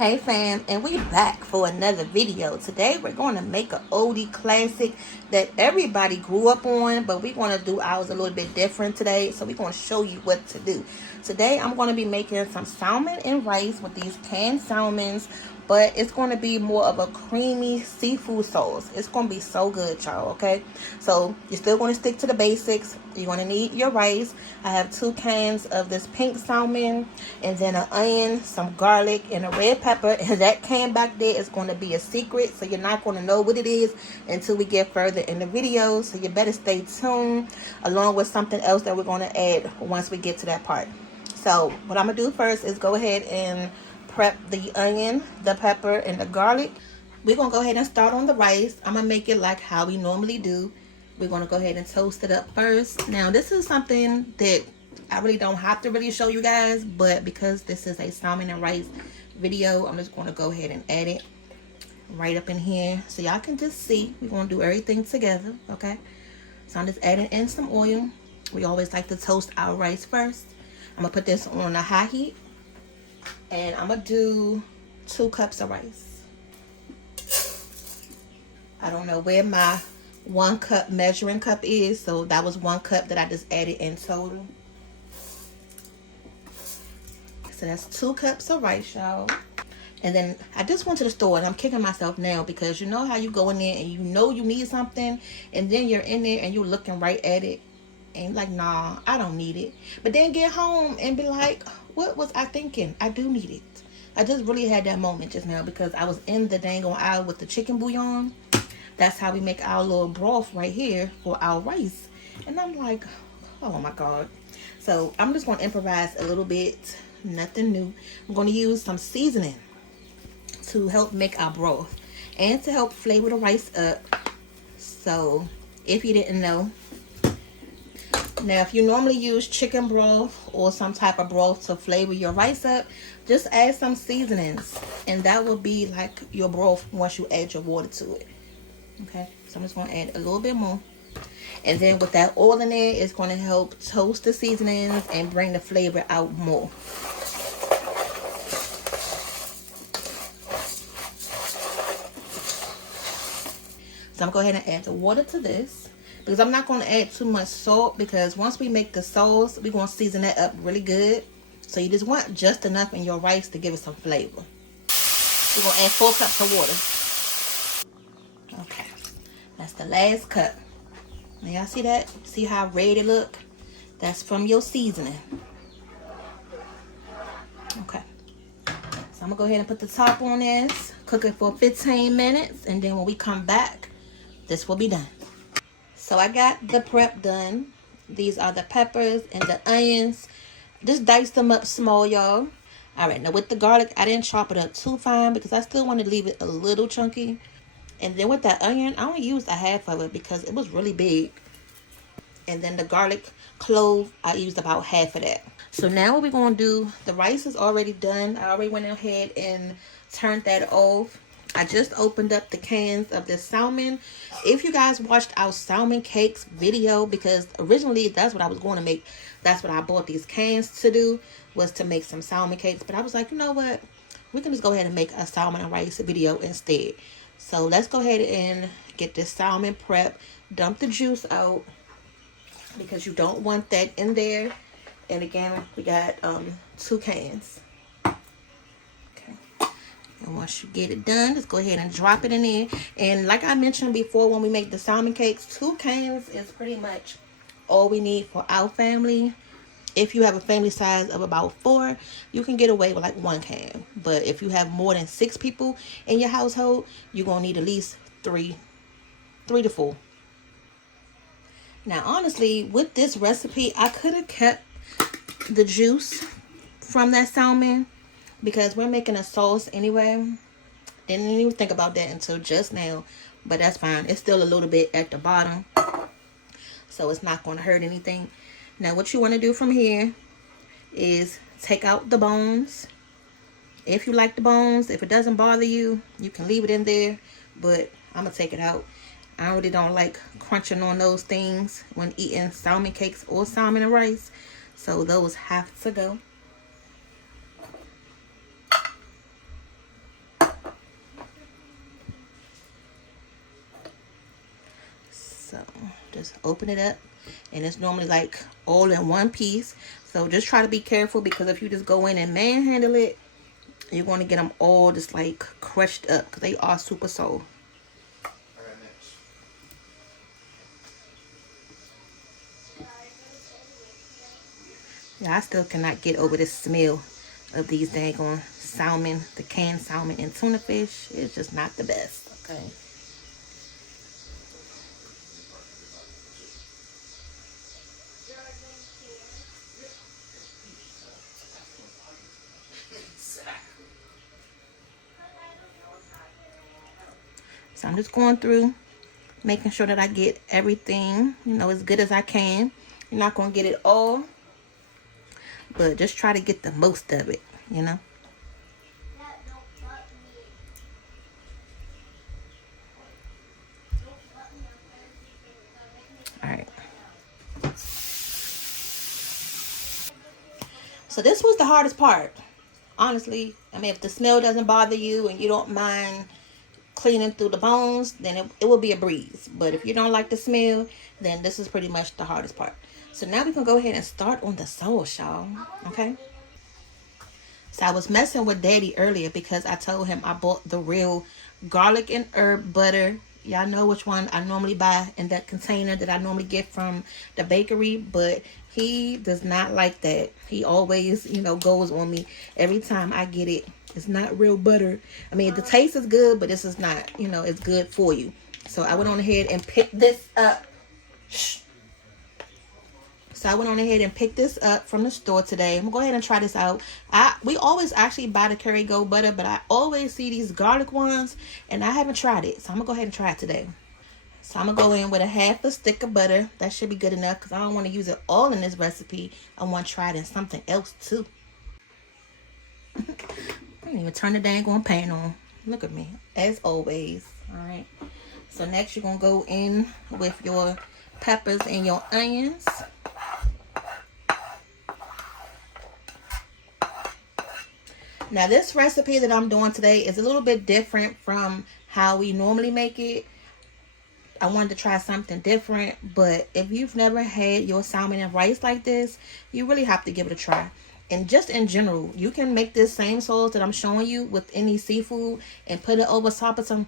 Hey fam, and we back for another video. Today we're going to make an oldie classic that everybody grew up on, but we're going to do ours a little bit different today. So we're going to show you what to do. Today I'm going to be making some salmon and rice with these canned salmons, but it's going to be more of a creamy seafood sauce. It's going to be so good, y'all, okay? So you're still going to stick to the basics. You're going to need your rice. I have 2 cans of this pink salmon, and then an onion, some garlic, and a red pepper. And that can back there is going to be a secret, so you're not going to know what it is until we get further in the video. So you better stay tuned, along with something else that we're going to add once we get to that part. So what I'm going to do first is go ahead and prep the onion, the pepper, and the garlic. We're going to go ahead and start on the rice. I'm going to make it like how we normally do. We're going to go ahead and toast it up first. Now, this is something that I really don't have to really show you guys, but because this is a salmon and rice video, I'm just going to go ahead and add it right up in here so y'all can just see. We're going to do everything together, okay? So I'm just adding in some oil. We always like to toast our rice first. I'm going to put this on a high heat, and I'm going to do 2 cups of rice. I don't know where my 1 cup measuring cup is, so that was 1 cup that I just added in total. So that's 2 cups of rice, y'all. And then I just went to the store, and I'm kicking myself now because you know how you go in there and you know you need something, and then you're in there and you're looking right at it and you're like, nah, I don't need it. But then get home and be like, what was I thinking? I do need it. I just really had that moment just now because I was in the dang on aisle with the chicken bouillon. That's how we make our little broth right here for our rice. And I'm like, oh my God. So I'm just going to improvise a little bit. Nothing new. I'm going to use some seasoning to help make our broth and to help flavor the rice up. So if you didn't know. Now, if you normally use chicken broth or some type of broth to flavor your rice up, just add some seasonings. And that will be like your broth once you add your water to it. Okay, so I'm just going to add a little bit more. And then with that oil in there, it's going to help toast the seasonings and bring the flavor out more. So I'm going to go ahead and add the water to this. Because I'm not going to add too much salt, because once we make the sauce, we're going to season that up really good. So you just want just enough in your rice to give it some flavor. We're going to add 4 cups of water. Okay, that's the last cup. Now y'all see that? See how red it look? That's from your seasoning. Okay, so I'm gonna go ahead and put the top on this, cook it for 15 minutes, and then when we come back, this will be done. So I got the prep done. These are the peppers and the onions. Just dice them up small, y'all. All right, now with the garlic, I didn't chop it up too fine because I still want to leave it a little chunky. And then with that onion, I only used a half of it because it was really big. And then the garlic clove, I used about half of that. So now what we're going to do, the rice is already done. I already went ahead and turned that off. I just opened up the cans of the salmon. If you guys watched our salmon cakes video, because originally that's what I was going to make. That's what I bought these cans to do, was to make some salmon cakes. But I was like, you know what? We can just go ahead and make a salmon and rice video instead. So let's go ahead and get this salmon prep. Dump the juice out because you don't want that in there. And again, we got 2 cans. Okay. And once you get it done, just go ahead and drop it in there. And like I mentioned before, when we make the salmon cakes, 2 cans is pretty much all we need for our family. If you have a family size of about 4, you can get away with like 1 can. But if you have more than 6 people in your household, you're going to need at least 3 to 4. Now, honestly, with this recipe, I could have kept the juice from that salmon because we're making a sauce anyway. Didn't even think about that until just now, but that's fine. It's still a little bit at the bottom, so it's not going to hurt anything. Now, what you want to do from here is take out the bones. If you like the bones, if it doesn't bother you, you can leave it in there, but I'm going to take it out. I really don't like crunching on those things when eating salmon cakes or salmon and rice, so those have to go. just open it up, and it's normally like all in one piece. So just try to be careful, because if you just go in and manhandle it, you're going to get them all just like crushed up, because they are super soft. Yeah, I still cannot get over the smell of these daggone salmon, the canned salmon and tuna fish. It's just not the best. Okay. So I'm just going through, making sure that I get everything, you know, as good as I can. You're not going to get it all, but just try to get the most of it, you know. All right. So this was the hardest part, honestly. I mean, if the smell doesn't bother you and you don't mind cleaning through the bones, then it will be a breeze. But if you don't like the smell, then this is pretty much the hardest part. So now we can go ahead and start on the sauce, y'all. Okay. So I was messing with Daddy earlier because I told him I bought the real garlic and herb butter. Y'all know which one I normally buy in that container that I normally get from the bakery, but he does not like that. He always, you know, goes on me every time I get it. It's not real butter. I mean, the taste is good, but this is not, you know, it's good for you. So I went on ahead and picked this up. Shh. So I went on ahead and picked this up from the store today. I'm gonna go ahead and try this out. We always actually buy the Kerrygold butter, but I always see these garlic ones, and I haven't tried it. So I'm gonna go ahead and try it today. So I'm gonna go in with a half a stick of butter. That should be good enough, because I don't want to use it all in this recipe. I want to try it in something else too. I didn't even turn the dang on pan on. Look at me, as always. All right. So next you're gonna go in with your peppers and your onions. Now this recipe that I'm doing today is a little bit different from how we normally make it. I wanted to try something different, but if you've never had your salmon and rice like this, you really have to give it a try. And just in general, you can make this same sauce that I'm showing you with any seafood and put it over top of some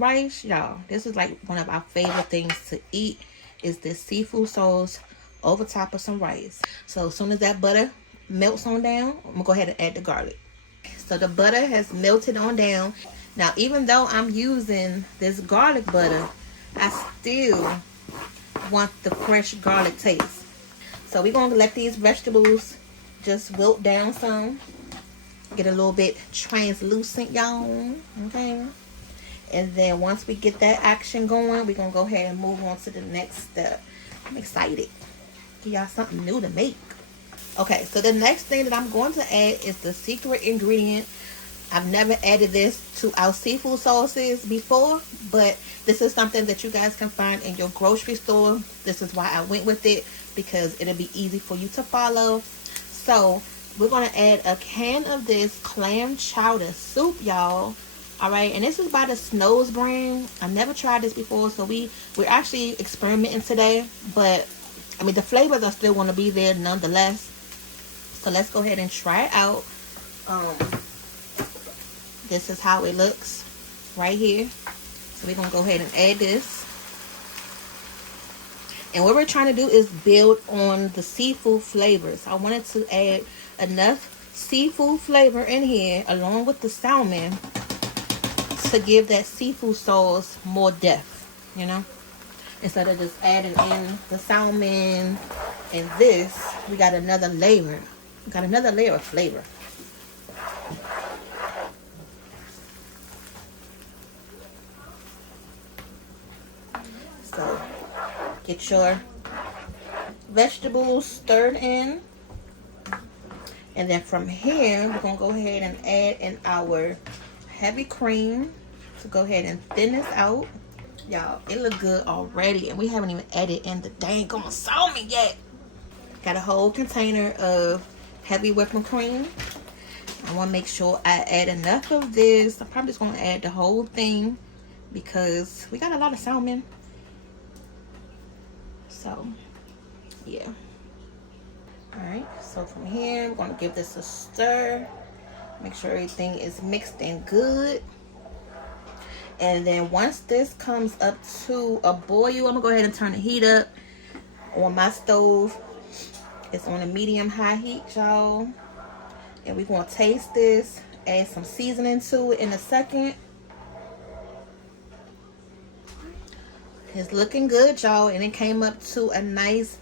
rice. Y'all, this is like one of our favorite things to eat, is this seafood sauce over top of some rice. So as soon as that butter melts on down, I'm gonna go ahead and add the garlic. So the butter has melted on down. Now, even though I'm using this garlic butter, I still want the fresh garlic taste. So we're gonna let these vegetables just wilt down some, get a little bit translucent, y'all. Okay. And then once we get that action going, we're gonna go ahead and move on to the next step. I'm excited. Give y'all something new to make. Okay, so the next thing that I'm going to add is the secret ingredient. I've never added this to our seafood sauces before, but this is something that you guys can find in your grocery store. This is why I went with it, because it'll be easy for you to follow. So we're going to add a can of this clam chowder soup, y'all. All right, and this is by the Snow's brand. I've never tried this before, so we're actually experimenting today, but I mean, the flavors are still going to be there nonetheless. So let's go ahead and try it out. This is how it looks right here. So we're going to go ahead and add this. And what we're trying to do is build on the seafood flavors. I wanted to add enough seafood flavor in here along with the salmon to give that seafood sauce more depth, you know. Instead of just adding in the salmon and this, we got another layer. We got another layer of flavor. So get your vegetables stirred in. And then from here, we're going to go ahead and add in our heavy cream to go ahead and thin this out. Y'all, it look good already, and we haven't even added in the dang on salmon yet. Got a whole container of heavy whipping cream. I want to make sure I add enough of this. I'm probably just going to add the whole thing because we got a lot of salmon. So yeah. All right, so from here I'm going to give this a stir, make sure everything is mixed and good. And then once this comes up to a boil, I'm gonna go ahead and turn the heat up on my stove. It's on a medium high heat, y'all. And we're gonna taste this, add some seasoning to it in a second. It's looking good, y'all, and it came up to a nice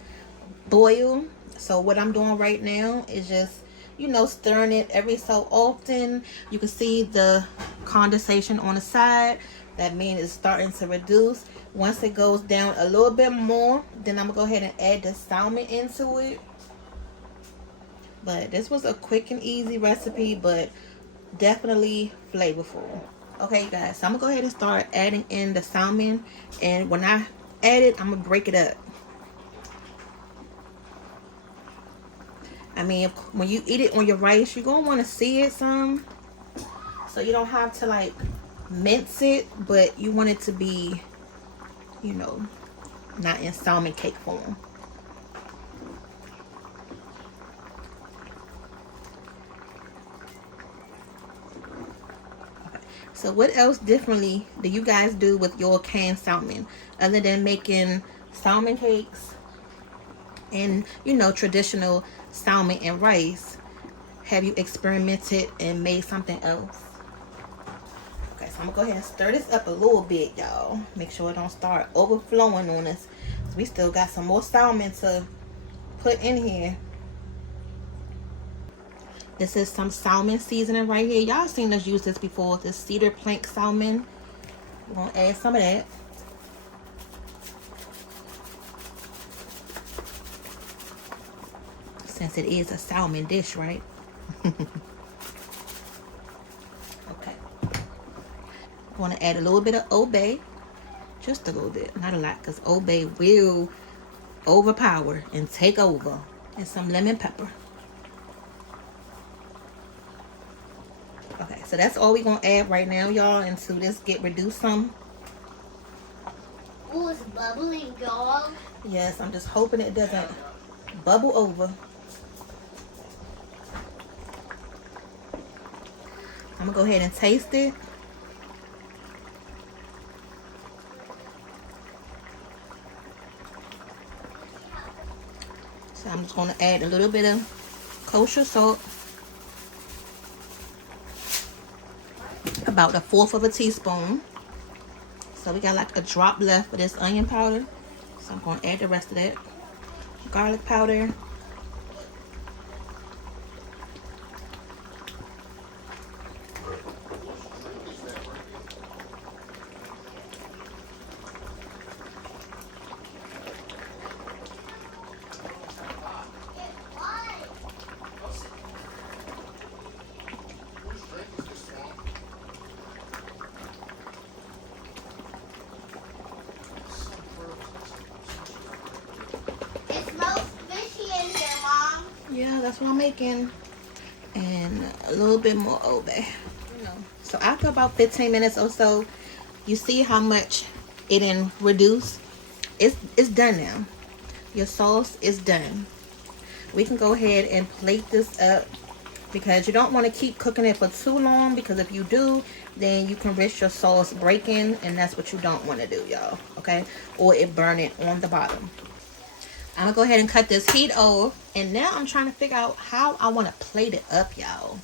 boil. So what I'm doing right now is just, you know, stirring it every so often. You can see the condensation on the side. That means it's starting to reduce. Once it goes down a little bit more, then I'm gonna go ahead and add the salmon into it. But this was a quick and easy recipe, but definitely flavorful. Okay, guys, so I'm gonna go ahead and start adding in the salmon, and when I add it, I'm gonna break it up. I mean, when you eat it on your rice, you're gonna want to see it some, so you don't have to like mince it, but you want it to be, you know, not in salmon cake form. So what else differently do you guys do with your canned salmon other than making salmon cakes and, you know, traditional salmon and rice? Have you experimented and made something else? Okay, so I'm gonna go ahead and stir this up a little bit, y'all. Make sure it don't start overflowing on us. We still got some more salmon to put in here. This is some salmon seasoning right here. Y'all seen us use this before, this cedar plank salmon. We're gonna add some of that. Since it is a salmon dish, right? Okay. I'm gonna add a little bit of Old Bay. Just a little bit, not a lot, because Old Bay will overpower and take over. And some lemon pepper. Okay, so that's all we're gonna add right now, y'all, until this get reduced some. Oh, it's bubbling, y'all. Yes, I'm just hoping it doesn't bubble over. I'm gonna go ahead and taste it. So I'm just gonna add a little bit of kosher salt. About 1/4 of a teaspoon. So we got like a drop left for this onion powder. So I'm going to add the rest of that. Garlic powder. Yeah, that's what I'm making. And a little bit more Old Bay. So after about 15 minutes or so, you see how much it didn't reduce. It's done now. Your sauce is done. We can go ahead and plate this up because you don't want to keep cooking it for too long, because if you do, then you can risk your sauce breaking, and that's what you don't want to do, y'all. Okay? Or it burning on the bottom. I'm gonna go ahead and cut this heat off, and now I'm trying to figure out how I want to plate it up, y'all.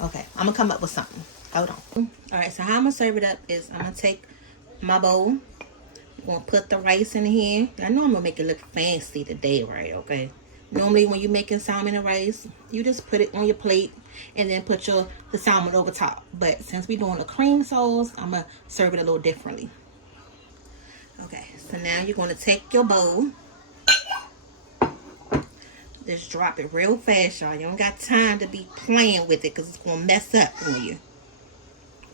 Okay, I'm gonna come up with something. Hold on. All right, so how I'm gonna serve it up is I'm gonna take my bowl. I'm gonna put the rice in here. I know I'm gonna make it look fancy today, right? Okay. Normally when you're making salmon and rice, you just put it on your plate and then put the salmon over top. But since we're doing a cream sauce, I'm gonna serve it a little differently. Okay, so now you're going to take your bowl. Just drop it real fast, y'all. You don't got time to be playing with it because it's going to mess up on you.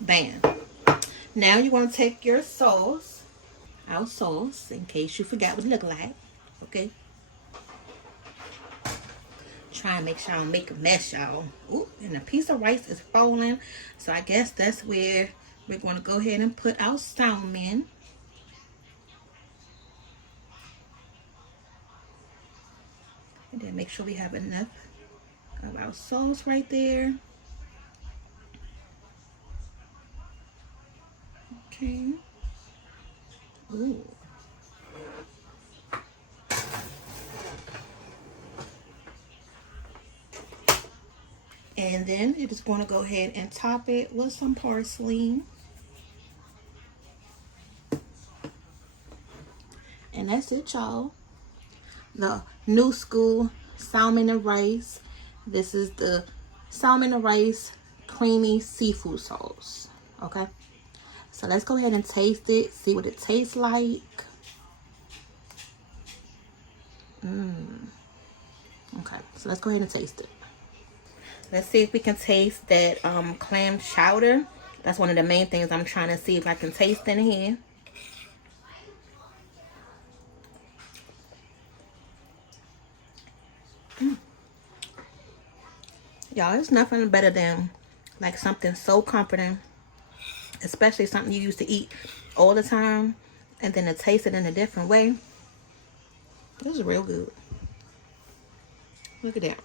Bam. Now you're going to take your sauce. Our sauce, in case you forgot what it looked like. Okay. Try and make sure I don't make a mess, y'all. Ooh, and a piece of rice is falling. So I guess that's where we're going to go ahead and put our salmon. And then make sure we have enough of our sauce right there. Okay. Ooh. And then you're just going to go ahead and top it with some parsley. And that's it, y'all. The new school salmon and rice. This is the salmon and rice creamy seafood sauce. Okay. So let's go ahead and taste it. See what it tastes like. Okay. So let's go ahead and taste it. Let's see if we can taste that clam chowder. That's one of the main things I'm trying to see if I can taste in here. Y'all, it's nothing better than like something so comforting, especially something you used to eat all the time, and then to taste it in a different way. This is real good. Look at that.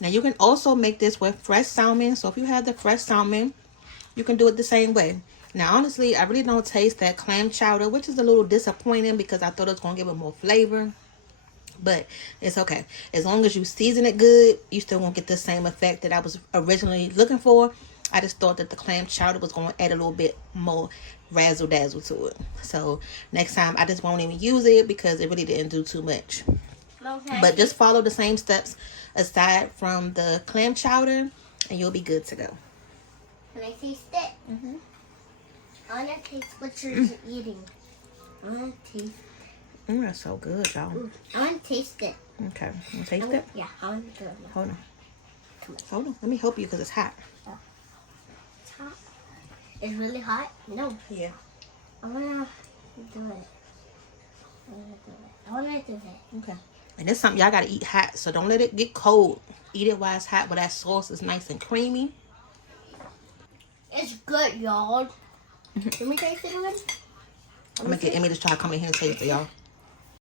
Now you can also make this with fresh salmon. So if you have the fresh salmon, you can do it the same way. Now honestly, I really don't taste that clam chowder, which is a little disappointing because I thought it was going to give it more flavor. But it's okay. As long as you season it good, you still won't get the same effect that I was originally looking for. I just thought that the clam chowder was going to add a little bit more razzle dazzle to it. So next time I just won't even use it because it really didn't do too much. Okay. But just follow the same steps aside from the clam chowder and you'll be good to go. Can I taste it? Mm-hmm. I want to taste what you're eating. I want to taste. That's so good, y'all. I want to taste it. Okay, you want to taste it? Yeah, I want to do it. Hold on. Hold on. Let me help you because it's hot. It's hot. It's really hot? No. Yeah. I want to do it. I want to do it. Okay. And this is something y'all got to eat hot, so don't let it get cold. Eat it while it's hot, but that sauce is nice and creamy. It's good, y'all. Let me taste it again. I'm going to get Emmy to try to come in here and taste it, y'all.